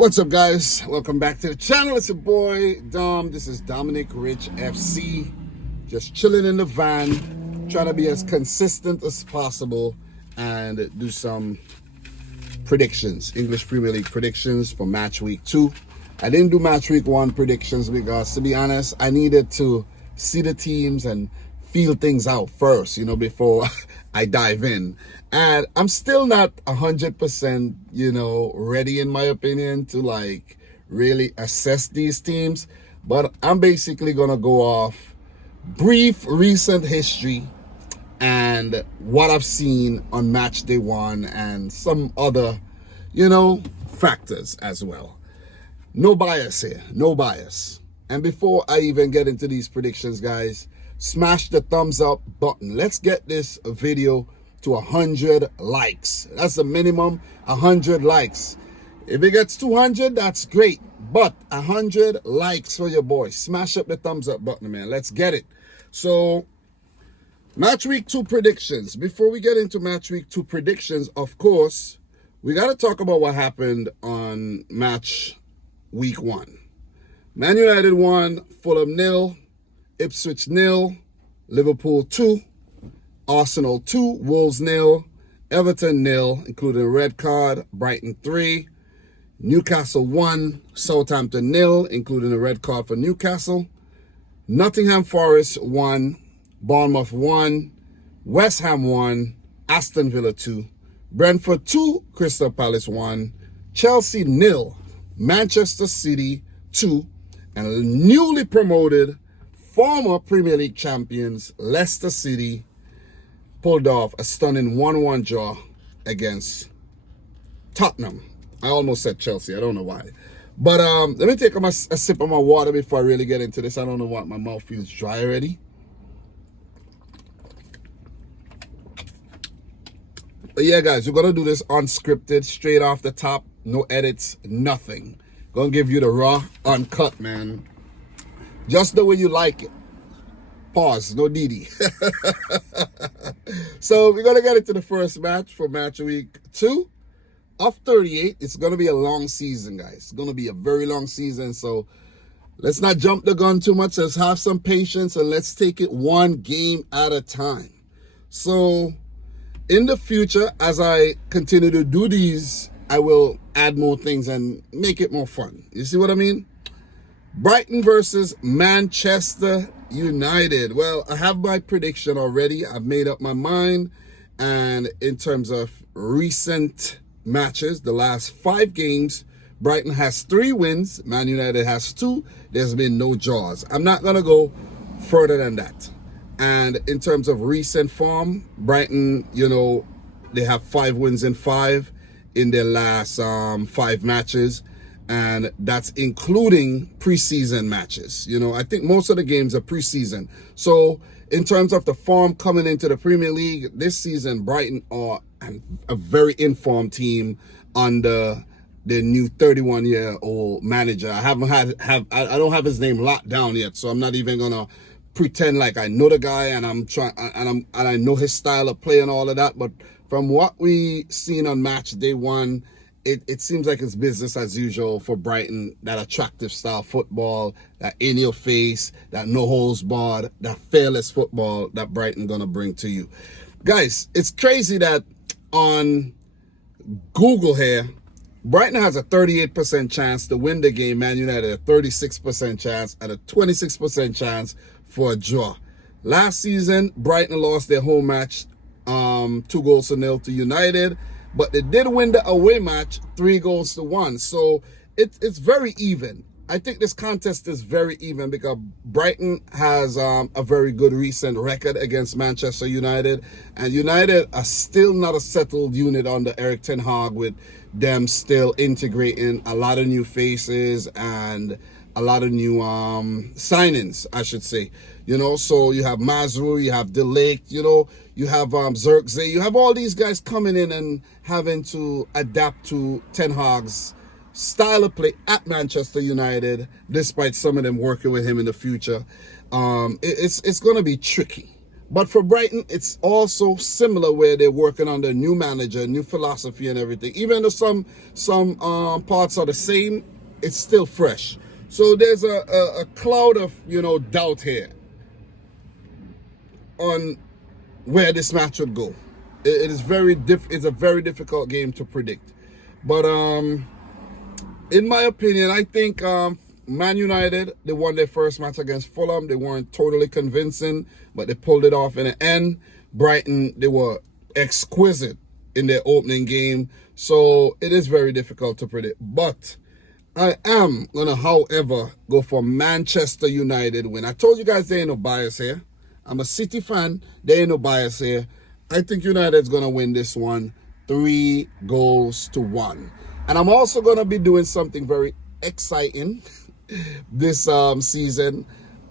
What's up, guys? Welcome back to the channel. It's your boy Dom. This is Dominic Rich FC. Just chilling in the van, trying to be as consistent as possible and do some predictions, English Premier League predictions for match week 2. I didn't do match week 1 predictions because, to be honest, I needed to see the teams and feel things out first, before I dive in. And I'm still not 100%, ready, in my opinion, to really assess these teams. But I'm basically going to go off brief recent history and what I've seen on match day 1 and some other, factors as well. No bias here, no bias. And before I even get into these predictions, guys, smash the thumbs up button. Let's get this video to 100 likes. That's the minimum, 100 likes. If it gets 200, that's great. But 100 likes for your boy. Smash up the thumbs up button, man. Let's get it. So, match week 2 predictions. Before we get into match week 2 predictions, of course, we got to talk about what happened on match week 1. Man United 1, Fulham 0, Ipswich 0, Liverpool 2, Arsenal 2, Wolves 0, Everton 0, including a red card, Brighton 3, Newcastle 1, Southampton 0, including a red card for Newcastle, Nottingham Forest 1, Bournemouth 1, West Ham 1, Aston Villa 2, Brentford 2, Crystal Palace 1, Chelsea 0, Manchester City 2, and newly promoted former Premier League champions Leicester City pulled off a stunning 1-1 draw against Tottenham. I almost said Chelsea. I don't know why. But let me take a sip of my water before I really get into this. I don't know what. My mouth feels dry already. But yeah, guys, we're going to do this unscripted, straight off the top. No edits, nothing. Going to give you the raw, uncut, man. Just the way you like it. Pause, no DD. So we're going to get into the first match for match week 2 of 38. It's going to be a long season, guys. It's going to be a very long season. So let's not jump the gun too much. Let's have some patience and let's take it one game at a time. So in the future, as I continue to do these, I will add more things and make it more fun. You see what I mean? Brighton versus Manchester United. Well, I have my prediction already. I've made up my mind. And in terms of recent matches, the last 5 games, Brighton has 3 wins. Man United has 2. There's been no draws. I'm not going to go further than that. And in terms of recent form, Brighton, they have 5 wins in 5 in their last 5 matches. And that's including preseason matches. I think most of the games are preseason. So in terms of the form coming into the Premier League this season, Brighton are a very informed team under the new 31-year-old manager. I don't have his name locked down yet, so I'm not even gonna pretend like I know the guy and I know his style of play and all of that. But from what we seen on match day 1, it seems like it's business as usual for Brighton. That attractive style football, that in your face, that no holds barred, that fearless football that Brighton gonna bring to you. Guys, it's crazy that on Google here, Brighton has a 38% chance to win the game. Man United a 36% chance and a 26% chance for a draw. Last season, Brighton lost their home match 2-0 to United. But they did win the away match 3-1. So it's very even. I think this contest is very even because Brighton has a very good recent record against Manchester United. And United are still not a settled unit under Erik ten Hag, with them still integrating a lot of new faces and a lot of new signings, I should say. So you have Mazrou, you have De Ligt, you have Zirkzee, you have all these guys coming in and having to adapt to Ten Hag's style of play at Manchester United, despite some of them working with him in the future. It's going to be tricky. But for Brighton, it's also similar where they're working on their new manager, new philosophy and everything. Even though some parts are the same, it's still fresh. So there's a cloud of, doubt here on where this match would go. It is it's a very difficult game to predict. But in my opinion, I think Man United, they won their first match against Fulham. They weren't totally convincing, but they pulled it off in the end. Brighton, they were exquisite in their opening game. So it is very difficult to predict. But I am going to, however, go for Manchester United win. I told you guys there ain't no bias here. I'm a City fan. There ain't no bias here. I think United's going to win this one 3-1. And I'm also going to be doing something very exciting this season.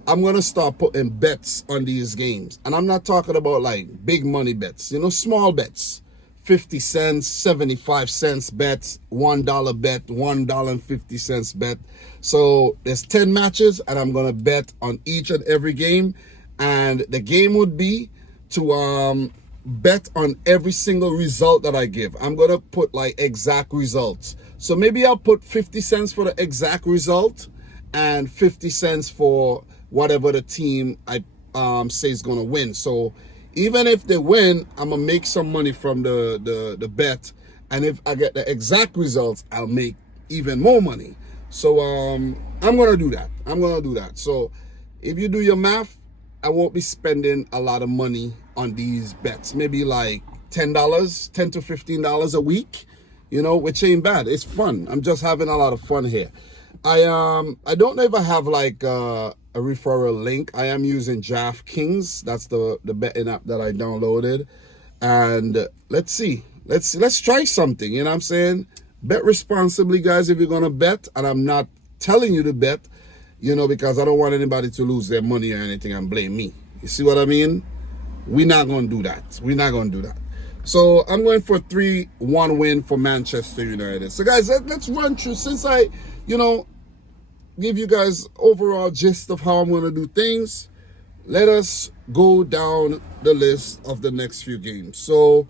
I'm going to start putting bets on these games. And I'm not talking about like big money bets, small bets. 50 cents, 75 cents bets, $1 bet, $1.50 bet. So there's 10 matches and I'm going to bet on each and every game. And the game would be to bet on every single result that I give. I'm going to put like exact results. So maybe I'll put 50 cents for the exact result and 50 cents for whatever the team I say is going to win. So even if they win, I'm going to make some money from the bet. And if I get the exact results, I'll make even more money. So I'm going to do that. So if you do your math, I won't be spending a lot of money on these bets. Maybe like $10 to $15 a week, which ain't bad. It's fun. I'm just having a lot of fun here. I don't know if I have like a referral link. I am using DraftKings. That's the betting app that I downloaded. And let's see. Let's try something. You know what I'm saying? Bet responsibly, guys, if you're going to bet. And I'm not telling you to bet, because I don't want anybody to lose their money or anything and blame me. You see what I mean? We're not going to do that. So I'm going for a 3-1 win for Manchester United. So guys, let's run through, since I, give you guys overall gist of how I'm going to do things. Let us go down the list of the next few games. So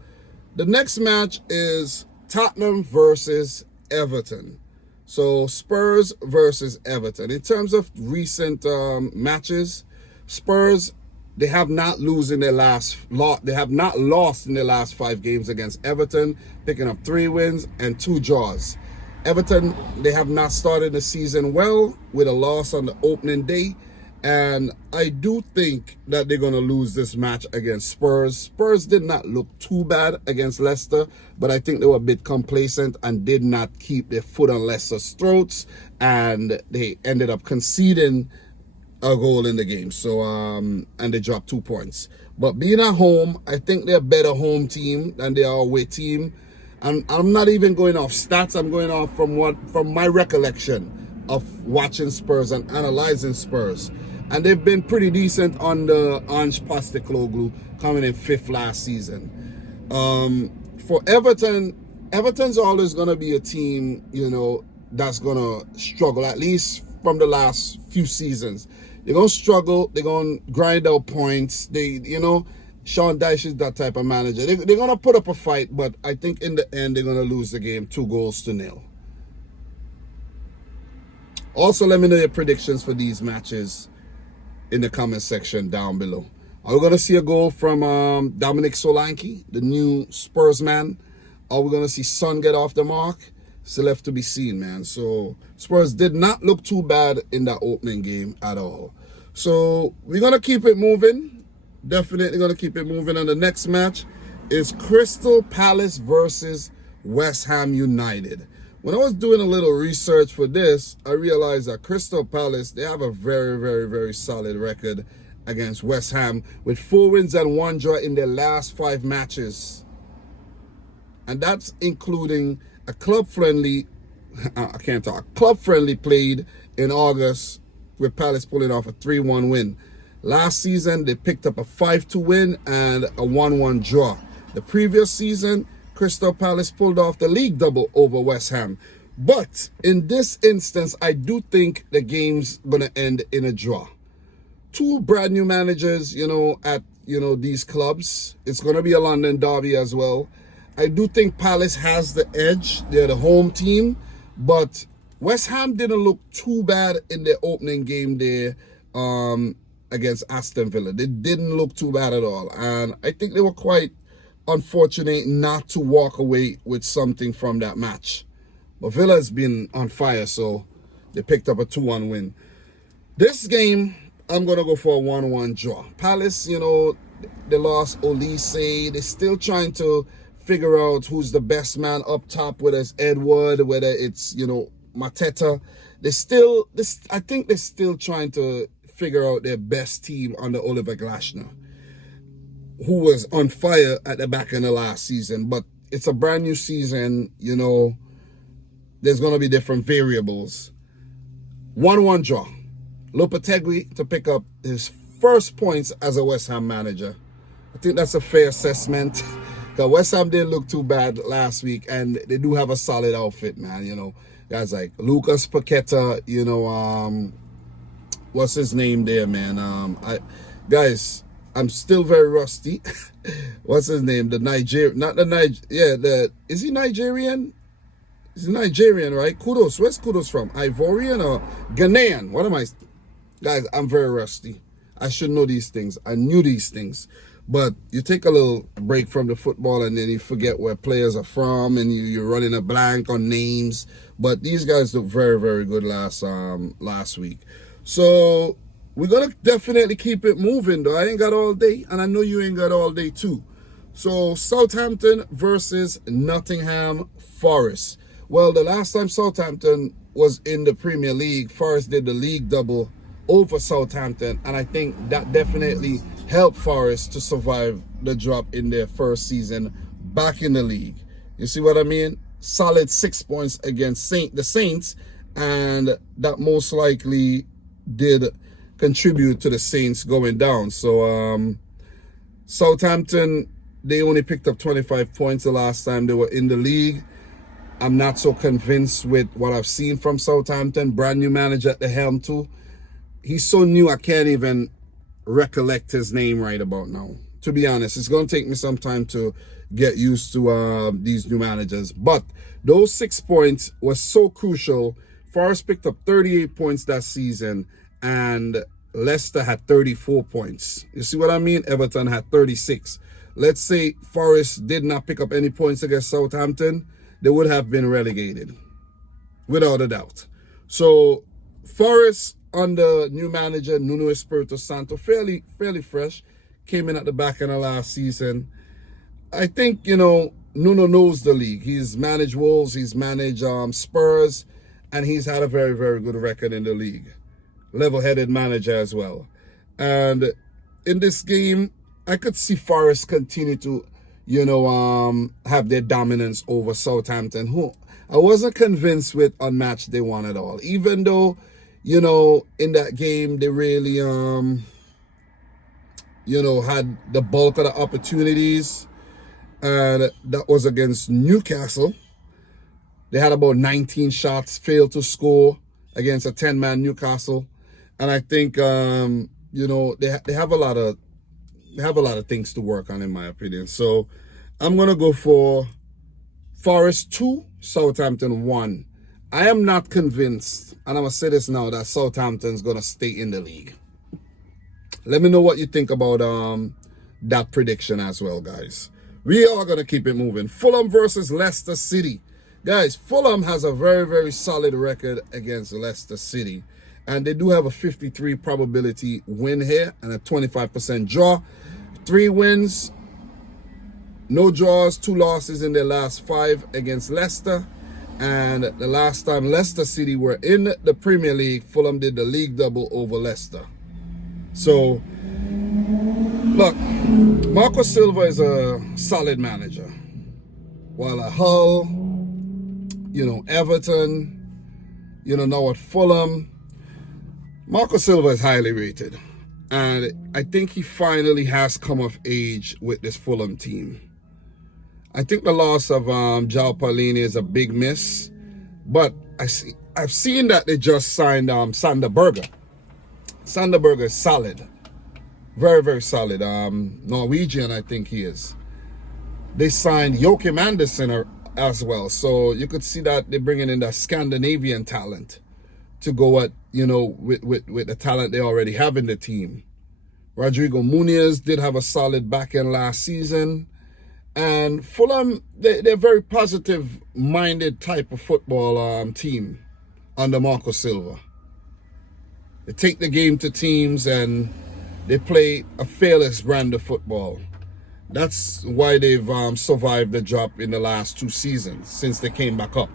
the next match is Tottenham versus Everton. So Spurs versus Everton. In terms of recent matches, Spurs, they have not lost in their last 5 games against Everton, picking up 3 wins and 2 draws. Everton, they have not started the season well with a loss on the opening day. And I do think that they're going to lose this match against Spurs. Spurs did not look too bad against Leicester, but I think they were a bit complacent and did not keep their foot on Leicester's throats. And they ended up conceding a goal in the game. So, and they dropped 2 points. But being at home, I think they're a better home team than they are away team. And I'm not even going off stats. I'm going off from my recollection of watching Spurs and analyzing Spurs. And they've been pretty decent under Ange Postecoglou, coming in 5th last season. For Everton, Everton's always going to be a team, that's going to struggle, at least from the last few seasons. They're going to struggle. They're going to grind out points. Sean Dyche is that type of manager. They're going to put up a fight, but I think in the end, they're going to lose the game 2-0. Also, let me know your predictions for these matches in the comment section down below. Are we going to see a goal from Dominic Solanke, the new Spurs man? Are we going to see Son get off the mark? Still left to be seen, man. So Spurs did not look too bad in that opening game at all. So we're going to keep it moving. Definitely going to keep it moving. And the next match is Crystal Palace versus West Ham United. When I was doing a little research for this, I realized that Crystal Palace, they have a very, very, very solid record against West Ham with 4 wins and 1 draw in their last 5 matches. And that's including a club-friendly played in August with Palace pulling off a 3-1 win. Last season, they picked up a 5-2 win and a 1-1 draw. The previous season, Crystal Palace pulled off the league double over West Ham. But in this instance, I do think the game's going to end in a draw. 2 brand new managers, at these clubs. It's going to be a London derby as well. I do think Palace has the edge. They're the home team. But West Ham didn't look too bad in their opening game there against Aston Villa. They didn't look too bad at all. And I think they were quite unfortunate not to walk away with something from that match. But Villa's been on fire, so they picked up a 2-1 win. This game, I'm going to go for a 1-1 draw. Palace, they lost Olise. They're still trying to figure out who's the best man up top, whether it's Edward, whether it's, Mateta. I think they're still trying to figure out their best team under Oliver Glasner, who was on fire at the back end of last season. But it's a brand new season, there's going to be different variables. 1-1 draw. Lopetegui to pick up his first points as a West Ham manager. I think that's a fair assessment. Because West Ham didn't look too bad last week, and they do have a solid outfit, man. Guys like Lucas Paqueta, what's his name there, man? I'm still very rusty. What's his name? Is he Nigerian? He's Nigerian, right? Kudos. Where's Kudos from? Ivorian or Ghanaian? What am I? Guys, I'm very rusty. I should know these things. I knew these things. But you take a little break from the football and then you forget where players are from and you're running a blank on names. But these guys look very, very good last week. So we're going to definitely keep it moving, though. I ain't got all day, and I know you ain't got all day, too. So Southampton versus Nottingham Forest. Well, the last time Southampton was in the Premier League, Forest did the league double over Southampton, and I think that definitely helped Forest to survive the drop in their first season back in the league. You see what I mean? Solid 6 points against the Saints, and that most likely did contribute to the Saints going down. So Southampton, they only picked up 25 points the last time they were in the league. I'm not so convinced with what I've seen from Southampton. Brand new manager at the helm too. He's so new I can't even recollect his name right about now. To be honest, it's going to take me some time to get used to these new managers. But those 6 points was so crucial. Forest picked up 38 points that season, and Leicester had 34 points. You see what I mean? Everton had 36. Let's say Forest did not pick up any points against Southampton, they would have been relegated, without a doubt. So Forest under new manager Nuno Espirito Santo, fairly fresh, came in at the back end of last season. I think, Nuno knows the league. He's managed Wolves, he's managed Spurs, and he's had a very, very good record in the league. Level-headed manager as well. And in this game, I could see Forest continue to, have their dominance over Southampton, who I wasn't convinced with unmatched they won at all. Even though, in that game, they really, had the bulk of the opportunities. And that was against Newcastle. They had about 19 shots, failed to score against a 10-man Newcastle. And I think, they have a lot of things to work on, in my opinion. So I'm going to go for Forest 2, Southampton 1. I am not convinced, and I'm going to say this now, that Southampton's going to stay in the league. Let me know what you think about that prediction as well, guys. We are going to keep it moving. Fulham versus Leicester City. Guys, Fulham has a very, very solid record against Leicester City. And they do have a 53 probability win here and a 25% draw. 3 wins, no draws, 2 losses in their last 5 against Leicester. And the last time Leicester City were in the Premier League, Fulham did the league double over Leicester. So, look, Marco Silva is a solid manager. While at Hull, Everton, now at Fulham, Marco Silva is highly rated. And I think he finally has come of age with this Fulham team. I think the loss of João Paulini is a big miss. But I've seen that they just signed Sander Berge. Sander Berge is solid. Very, very solid. Norwegian, I think he is. They signed Joachim Andersen as well. So you could see that they're bringing in that Scandinavian talent to go at, with the talent they already have in the team. Rodrigo Muniz did have a solid back end last season. And Fulham, they're a very positive-minded type of football team under Marco Silva. They take the game to teams and they play a fearless brand of football. That's why they've survived the drop in the last 2 seasons since they came back up.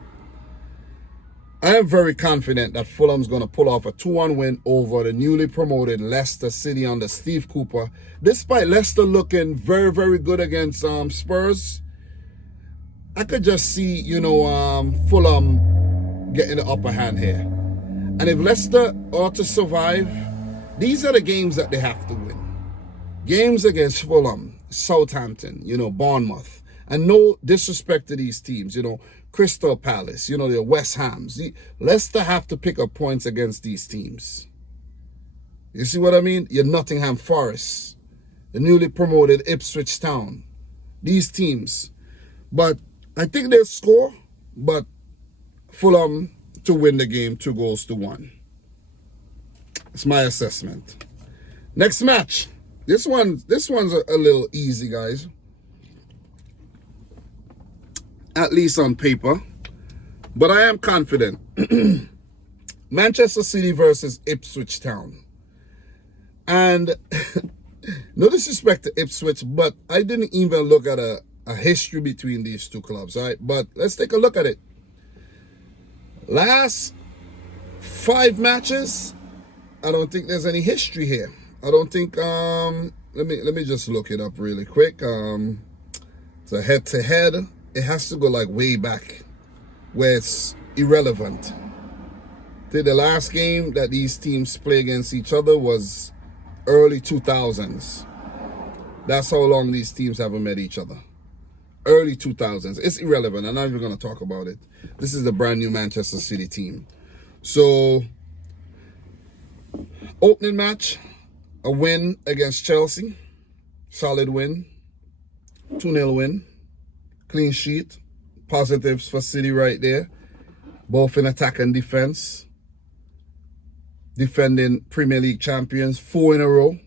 I am very confident that Fulham's going to pull off a 2-1 win over the newly promoted Leicester City under Steve Cooper. Despite Leicester looking very, very good against Spurs, I could just see, Fulham getting the upper hand here. And if Leicester are to survive, these are the games that they have to win. Games against Fulham, Southampton, Bournemouth. And no disrespect to these teams, Crystal Palace, the West Hams. Leicester have to pick up points against these teams. You see what I mean? Your Nottingham Forest, the newly promoted Ipswich Town. These teams. But I think they'll score, but Fulham to win the game 2-1. It's my assessment. Next match. This one's a little easy, guys. At least on paper. But I am confident. Manchester City versus Ipswich Town. And no disrespect to Ipswich, but I didn't even look at a history between these two clubs, all right? But let's take a look at it. Last 5 matches, I don't think there's any history here. I don't think, let me just look it up really quick. It's a head-to-head. It has to go like way back where it's irrelevant. I think the last game that these teams play against each other was early 2000s. That's how long these teams haven't met each other. Early 2000s. It's irrelevant. I'm not even going to talk about it. This is the brand new Manchester City team. So, opening match, a win against Chelsea. Solid win. 2-0 win. Clean sheet. Positives for City right there. Both in attack and defense. Defending Premier League champions 4 in a row.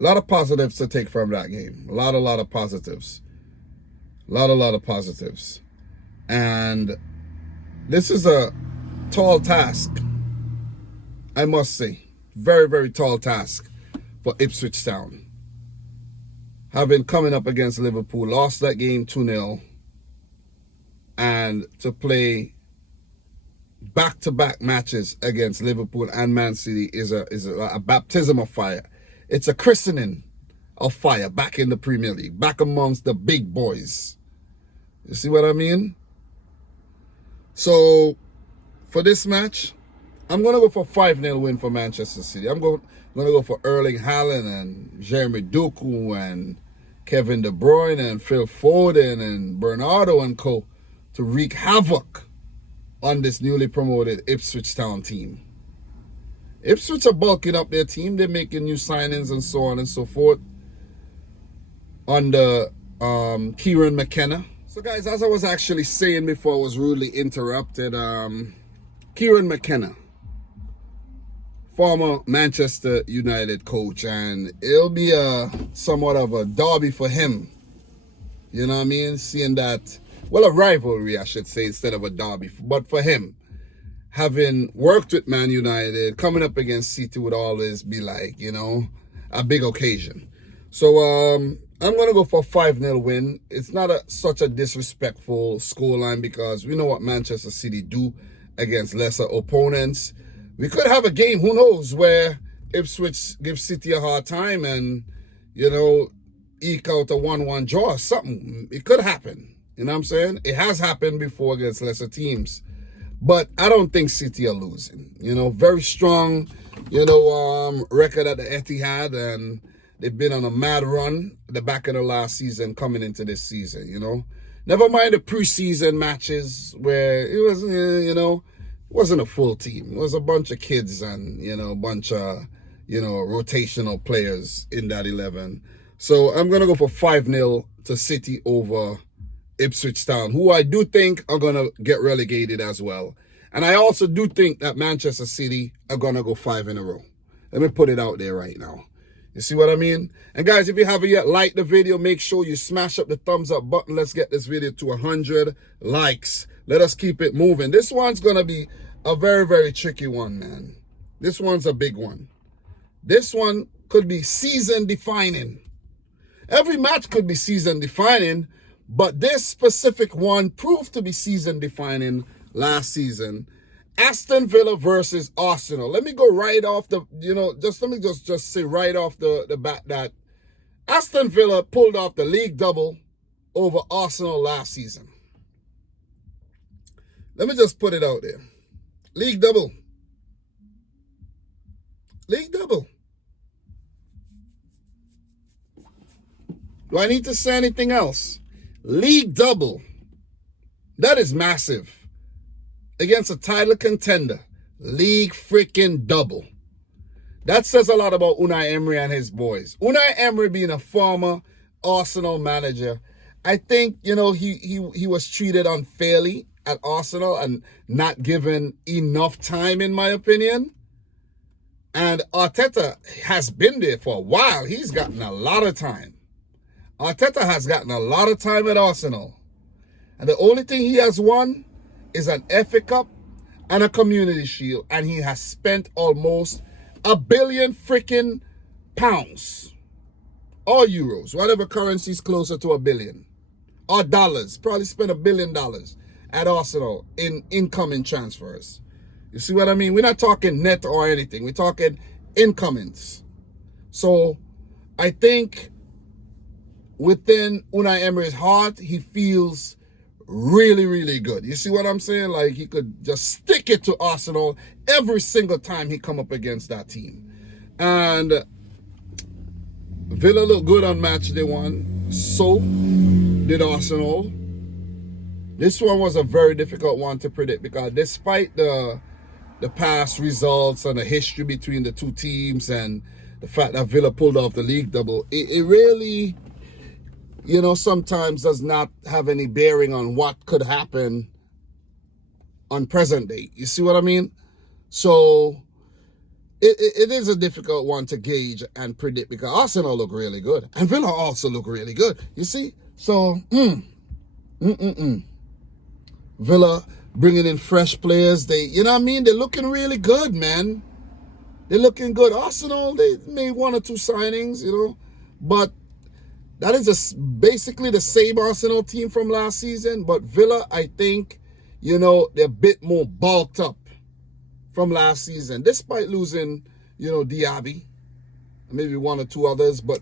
A lot of positives to take from that game. A lot of positives. A lot of positives. And this is a tall task, I must say. Very, very tall task for Ipswich Town. Having coming up against Liverpool, lost that game 2-0. And to play back-to-back matches against Liverpool and Man City is a baptism of fire. It's a christening of fire back in the Premier League, back amongst the big boys. You see what I mean? So, for this match, I'm going to go for 5-0 win for Manchester City. I'm going to go for Erling Haaland and Jeremy Doku and Kevin De Bruyne and Phil Foden and Bernardo and co. to wreak havoc on this newly promoted Ipswich Town team. Ipswich are bulking up their team. They're making new signings and so on and so forth under Kieran McKenna. So guys, as I was actually saying before I was rudely interrupted, Kieran McKenna, former Manchester United coach, and it'll be somewhat of a derby for him. You know what I mean? Seeing that, well, a rivalry, I should say, instead of a derby. But for him, having worked with Man United, coming up against City would always be like, a big occasion. So I'm going to go for a 5-0 win. It's not such a disrespectful scoreline because we know what Manchester City do against lesser opponents. We could have a game, who knows, where Ipswich gives City a hard time and, eke out a 1-1 draw or something. It could happen. You know what I'm saying? It has happened before against lesser teams. But I don't think City are losing. Very strong, record at the Etihad, and they've been on a mad run at the back of the last season coming into this season, Never mind the preseason matches where it was, it wasn't a full team. It was a bunch of kids and, a bunch of, rotational players in that 11. So I'm going to go for 5-0 to City over Ipswich Town, who I do think are going to get relegated as well. And I also do think that Manchester City are going to go 5 in a row. Let me put it out there right now. You see what I mean? And guys, if you haven't yet liked the video, make sure you smash up the thumbs up button. Let's get this video to 100 likes. Let us keep it moving. This one's going to be a very, very tricky one, man. This one's a big one. This one could be season defining. Every match could be season defining, but this specific one proved to be season defining last season. Aston Villa versus Arsenal. Let me go right off the, let me just say right off the bat that Aston Villa pulled off the league double over Arsenal last season. Let me just put it out there. League double. League double. Do I need to say anything else? League double. That is massive. Against a title contender. League freaking double. That says a lot about Unai Emery and his boys. Unai Emery being a former Arsenal manager, I think, he was treated unfairly at Arsenal and not given enough time, in my opinion. And Arteta has been there for a while. He's gotten a lot of time. Arteta has gotten a lot of time at Arsenal. And the only thing he has won is an FA Cup and a Community Shield. And he has spent almost £1 billion freaking pounds. Or euros. Whatever currency is closer to $1 billion. Or dollars. Probably spent $1 billion at Arsenal in incoming transfers. You see what I mean? We're not talking net or anything. We're talking incomings. So I think within Unai Emery's heart, he feels really, really good. You see what I'm saying? Like he could just stick it to Arsenal every single time he come up against that team. And Villa looked good on match day one. So did Arsenal. This one was a very difficult one to predict because despite the past results and the history between the two teams and the fact that Villa pulled off the league double, it really, sometimes does not have any bearing on what could happen on present day. You see what I mean? So it is a difficult one to gauge and predict because Arsenal look really good and Villa also look really good. You see? So, Villa bringing in fresh players. They're looking really good, man. They're looking good. Arsenal, they made 1 or 2 signings, but that is basically the same Arsenal team from last season. But Villa, I think, they're a bit more bulked up from last season, despite losing, Diaby, maybe 1 or 2 others. But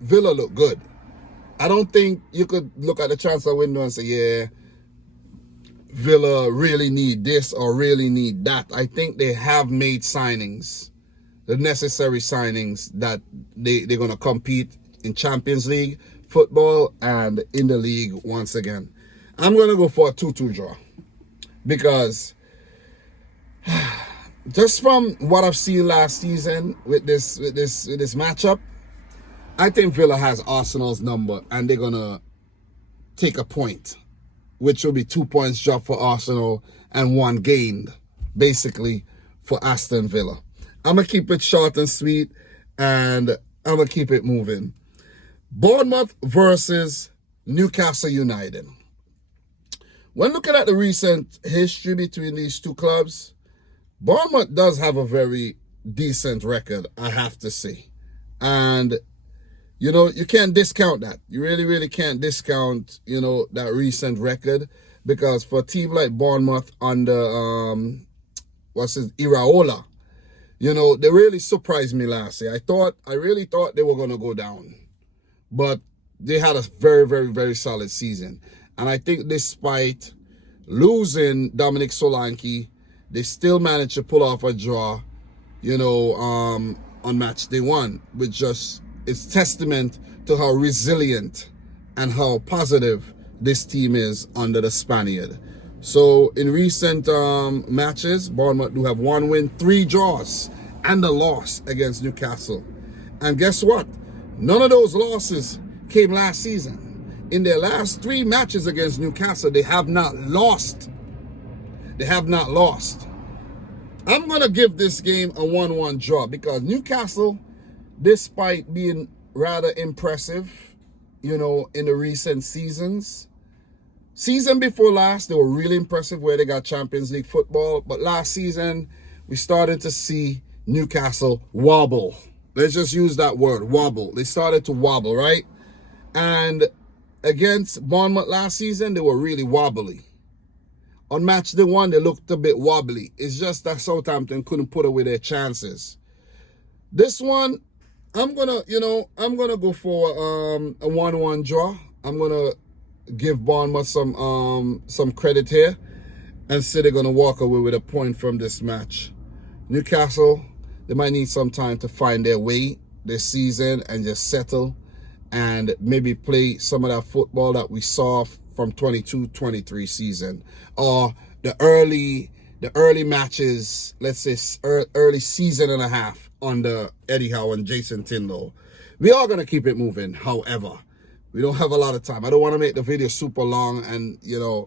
Villa look good. I don't think you could look at the transfer window and say, yeah, Villa really need this or really need that. I think they have made signings, the necessary signings that they're going to compete in Champions League football and in the league once again. I'm going to go for a 2-2 draw because just from what I've seen last season with this matchup, I think Villa has Arsenal's number and they're going to take a point, which will be 2 points dropped for Arsenal and 1 gained, basically, for Aston Villa. I'm going to keep it short and sweet, and I'm going to keep it moving. Bournemouth versus Newcastle United. When looking at the recent history between these two clubs, Bournemouth does have a very decent record, I have to say. And you can't discount that. You really, really can't discount, that recent record because for a team like Bournemouth under, Iraola, they really surprised me last year. I really thought they were going to go down, but they had a very, very, very solid season. And I think despite losing Dominic Solanke, they still managed to pull off a draw, on match day 1, which just is testament to how resilient and how positive this team is under the Spaniard. So in recent matches, Bournemouth do have 1 win, 3 draws, and the loss against Newcastle. And guess what? None of those losses came last season. In their last 3 matches against Newcastle, they have not lost. They have not lost. I'm going to give this game a 1-1 draw because Newcastle, despite being rather impressive, in the recent seasons, season before last, they were really impressive where they got Champions League football. But last season, we started to see Newcastle wobble. Let's just use that word, wobble. They started to wobble, right? And against Bournemouth last season, they were really wobbly. On match day 1, they looked a bit wobbly. It's just that Southampton couldn't put away their chances. This one, I'm gonna go for a 1-1 draw. I'm gonna give Bournemouth some credit here and say they're gonna walk away with a point from this match. Newcastle, they might need some time to find their way this season and just settle and maybe play some of that football that we saw from 22-23 season, or the early matches, let's say early season and a half under Eddie Howe and Jason Tindall. We are going to keep it moving. However, we don't have a lot of time. I don't want to make the video super long and, you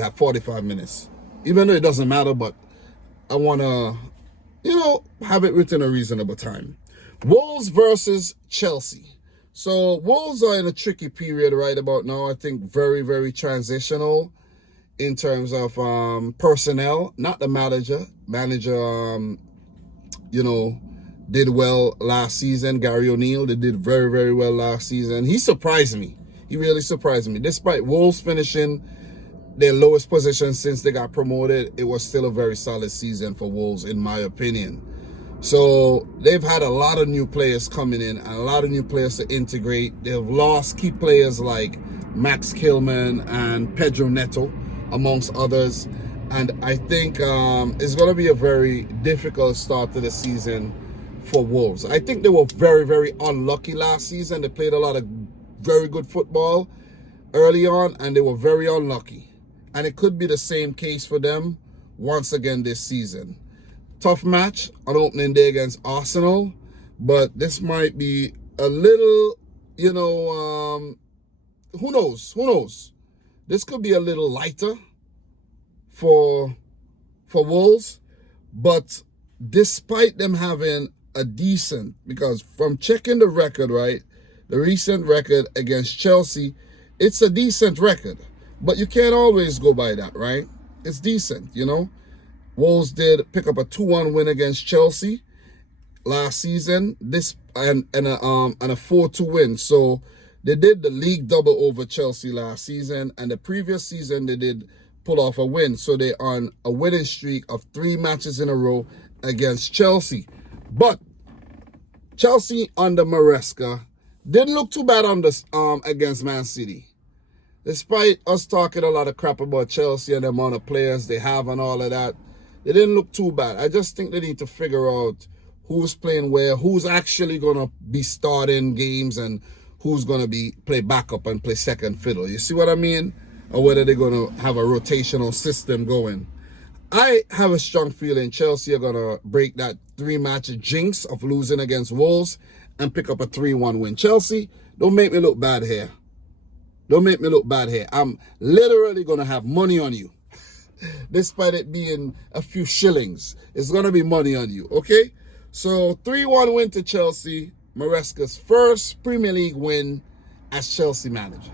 have 45 minutes. Even though it doesn't matter, but I want to, have it within a reasonable time. Wolves versus Chelsea. So Wolves are in a tricky period right about now. I think very, very transitional in terms of personnel. Not the manager. Did well last season. Gary O'Neill, they did very, very well last season. He surprised me. He really surprised me. Despite Wolves finishing their lowest position since they got promoted, it was still a very solid season for Wolves, in my opinion. So they've had a lot of new players coming in and a lot of new players to integrate. They've lost key players like Max Kilman and Pedro Neto, amongst others. And I think it's going to be a very difficult start to the season for Wolves. I think they were very, very unlucky last season. They played a lot of very good football early on and they were very unlucky. And it could be the same case for them once again this season. Tough match on opening day against Arsenal, but this might be a little, who knows? This could be a little lighter for Wolves, but despite them having a decent, because from checking the record, right, the recent record against Chelsea, it's a decent record, but you can't always go by that, right? It's decent, Wolves did pick up a 2-1 win against Chelsea last season. This and a 4-2 win. So they did the league double over Chelsea last season, and the previous season they did pull off a win. So they're on a winning streak of 3 matches in a row against Chelsea. But Chelsea under Maresca didn't look too bad on this against Man City. Despite us talking a lot of crap about Chelsea and the amount of players they have and all of that, they didn't look too bad. I just think they need to figure out who's playing where, who's actually going to be starting games and who's going to play backup and play second fiddle. You see what I mean? Or whether they're going to have a rotational system going. I have a strong feeling Chelsea are going to break that 3-match jinx of losing against Wolves and pick up a 3-1 win. Chelsea, don't make me look bad here. Don't make me look bad here. I'm literally going to have money on you. Despite it being a few shillings, it's going to be money on you, okay? So 3-1 win to Chelsea, Maresca's first Premier League win as Chelsea manager.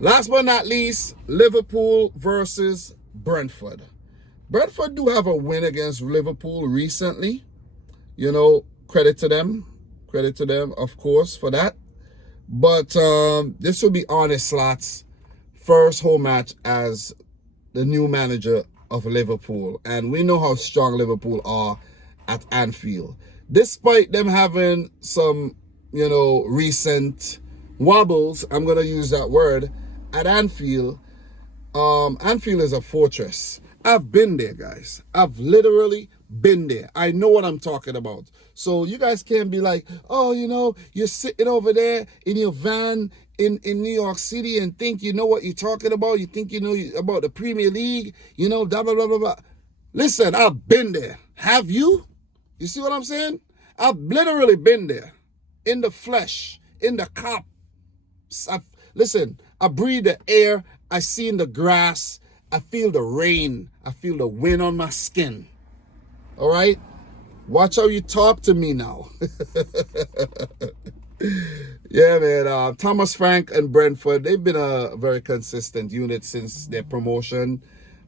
Last but not least, Liverpool versus Brentford. Brentford do have a win against Liverpool recently. Credit to them, of course, for that. But this will be Arne Slot's first home match as the new manager of Liverpool. And we know how strong Liverpool are at Anfield. Despite them having some, recent wobbles, I'm going to use that word, at Anfield, Anfield is a fortress. I've been there, guys. I've literally been there. I know what I'm talking about. So you guys can't be like, oh, you're sitting over there in your van in New York City and think you know what you're talking about. You think you know about the Premier League, blah, blah, blah, blah, blah. Listen, I've been there. Have you? You see what I'm saying? I've literally been there, in the flesh, in the cop. Listen, I breathe the air, I see in the grass, I feel the rain, I feel the wind on my skin. All right? Watch how you talk to me now. Yeah, man. Thomas Frank and Brentford, they've been a very consistent unit since their promotion.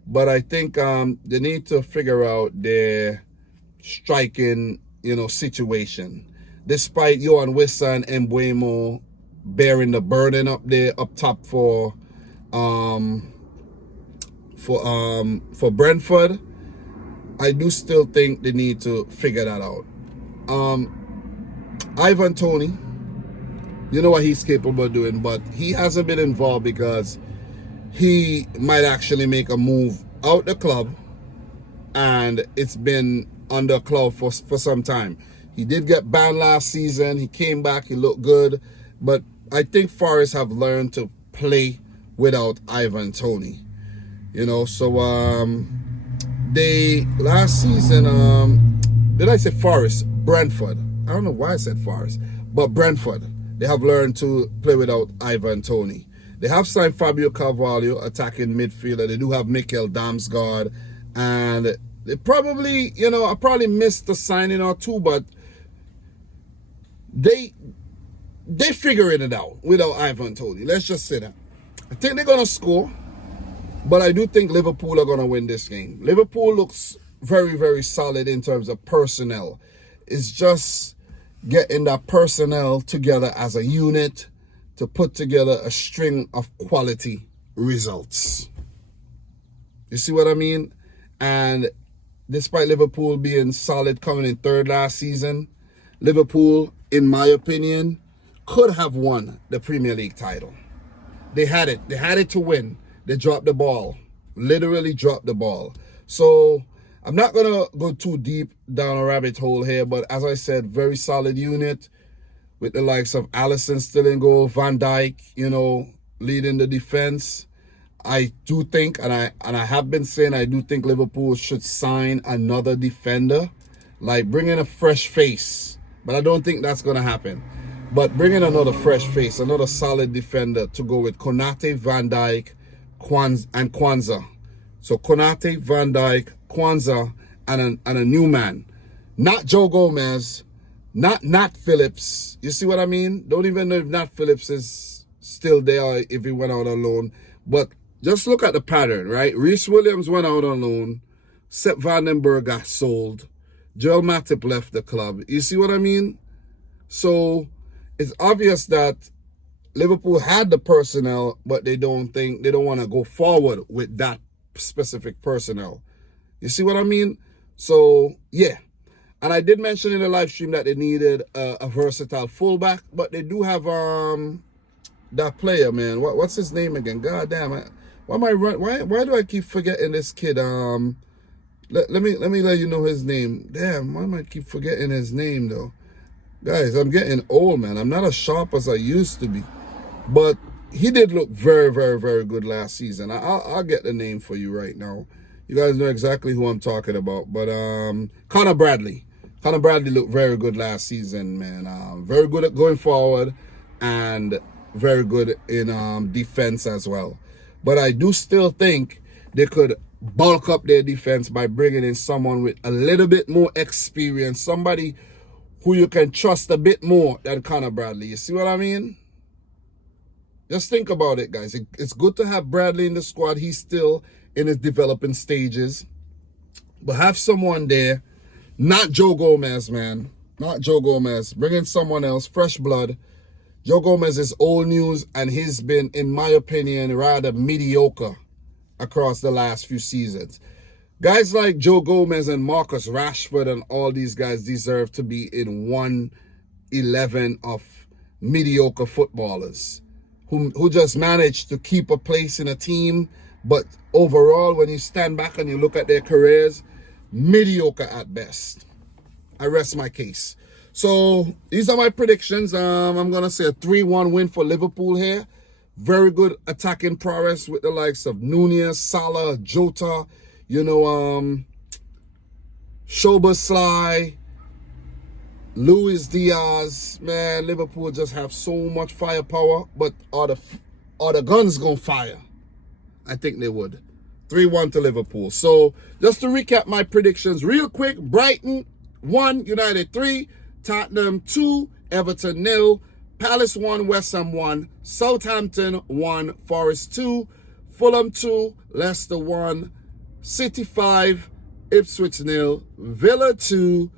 But I think they need to figure out their striking, situation. Despite Johan Wissa and Mbeumo bearing the burden up there, up top for Brentford, I do still think they need to figure that out. Ivan Toney, you know what he's capable of doing, but he hasn't been involved because he might actually make a move out the club, and it's been under a cloud for some time. He did get banned last season. He came back. He looked good. But I think Forest have learned to play without Ivan Toney. So they last season, did I say Forest? Brentford. I don't know why I said Forest. But Brentford, they have learned to play without Ivan Toney. They have signed Fabio Carvalho, attacking midfielder. They do have Mikkel Damsgaard. And they probably, I probably missed a signing or two, but they figuring it out without Ivan Toney. Let's just say that. I think they're going to score, but I do think Liverpool are going to win this game. Liverpool looks very, very solid in terms of personnel. It's just getting that personnel together as a unit to put together a string of quality results. You see what I mean? And despite Liverpool being solid coming in third last season, Liverpool, in my opinion, could have won the Premier League title. They had it. They had it to win. They dropped the ball. Literally dropped the ball. So I'm not going to go too deep down a rabbit hole here, but as I said, very solid unit with the likes of Alisson still in goal, Van Dijk, leading the defense. I do think, and I have been saying, I do think Liverpool should sign another defender, like bring in a fresh face. But I don't think that's going to happen. But bring in another fresh face, another solid defender to go with Konate, Van Dijk, and Kwanzaa. So Konate, Van Dijk, Kwanzaa, and a new man. Not Joe Gomez, not Nat Phillips. You see what I mean? Don't even know if Nat Phillips is still there or if he went out on loan. But just look at the pattern, right? Reece Williams went out on loan. Sepp Vandenberg got sold. Joel Matip left the club. You see what I mean? So it's obvious that Liverpool had the personnel, but they don't want to go forward with that specific personnel. You see what I mean? So, yeah. And I did mention in the live stream that they needed a versatile fullback, but they do have that player, man. What's his name again? God damn it. Why do I keep forgetting this kid? Let me let you know his name. Damn, why am I keep forgetting his name though? Guys, I'm getting old, man. I'm not as sharp as I used to be. But he did look very, very, very good last season. I'll get the name for you right now. You guys know exactly who I'm talking about. But Connor Bradley. Connor Bradley looked very good last season, man. Very good at going forward and very good in defense as well. But I do still think they could bulk up their defense by bringing in someone with a little bit more experience. Somebody who you can trust a bit more than Connor Bradley. You see what I mean? Just think about it, guys. It's good to have Bradley in the squad. He's still in his developing stages. But have someone there. Not Joe Gomez, man. Not Joe Gomez. Bring in someone else. Fresh blood. Joe Gomez is old news, and he's been, in my opinion, rather mediocre across the last few seasons. Guys like Joe Gomez and Marcus Rashford and all these guys deserve to be in 1-11 of mediocre footballers who just managed to keep a place in a team, but overall, when you stand back and you look at their careers, mediocre at best. I rest my case. So these are my predictions. I'm going to say a 3-1 win for Liverpool here. Very good attacking prowess with the likes of Nunez, Salah, Jota, Szoboszlai, Luis Diaz, man, Liverpool just have so much firepower, but are the guns gonna fire? I think they would. 3-1 to Liverpool. So just to recap my predictions real quick: Brighton 1, United 3, Tottenham 2, Everton 0, Palace 1, West Ham 1, Southampton 1, Forest 2, Fulham 2, Leicester 1, City 5, Ipswich 0, Villa 2,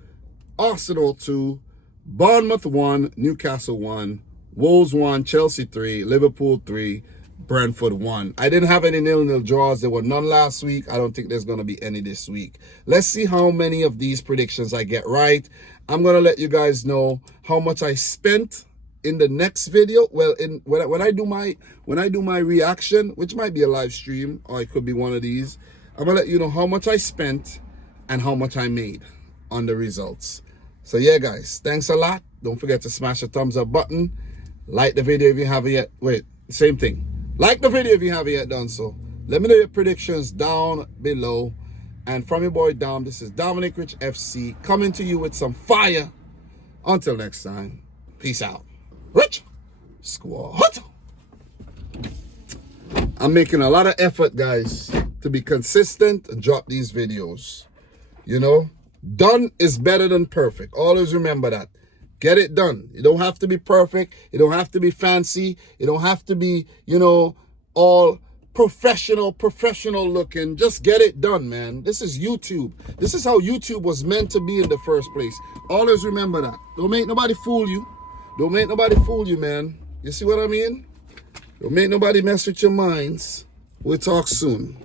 Arsenal 2, Bournemouth 1, Newcastle 1, Wolves 1, Chelsea 3, Liverpool 3, Brentford 1. I didn't have any 0-0 draws. There were none last week. I don't think there's going to be any this week. Let's see how many of these predictions I get right. I'm going to let you guys know how much I spent in the next video. Well, when I do my reaction, which might be a live stream or it could be one of these, I'm going to let you know how much I spent and how much I made on the results. So yeah, guys, thanks a lot. Don't forget to smash the thumbs up button. Like the video if you haven't yet. Wait, same thing. Like the video if you haven't yet done so. Let me know your predictions down below. And from your boy Dom, this is Dominic Rich FC coming to you with some fire. Until next time, peace out. Rich Squad. I'm making a lot of effort, guys, to be consistent and drop these videos. You know, done is better than perfect. Always remember that. Get it done. You don't have to be perfect. You don't have to be fancy. You don't have to be, you know, all professional looking. Just get it done, man. This is YouTube. This is how YouTube was meant to be in the first place. Always remember that. Don't make nobody fool you. Don't make nobody fool you, man. You see what I mean? Don't make nobody mess with your minds. We'll talk soon.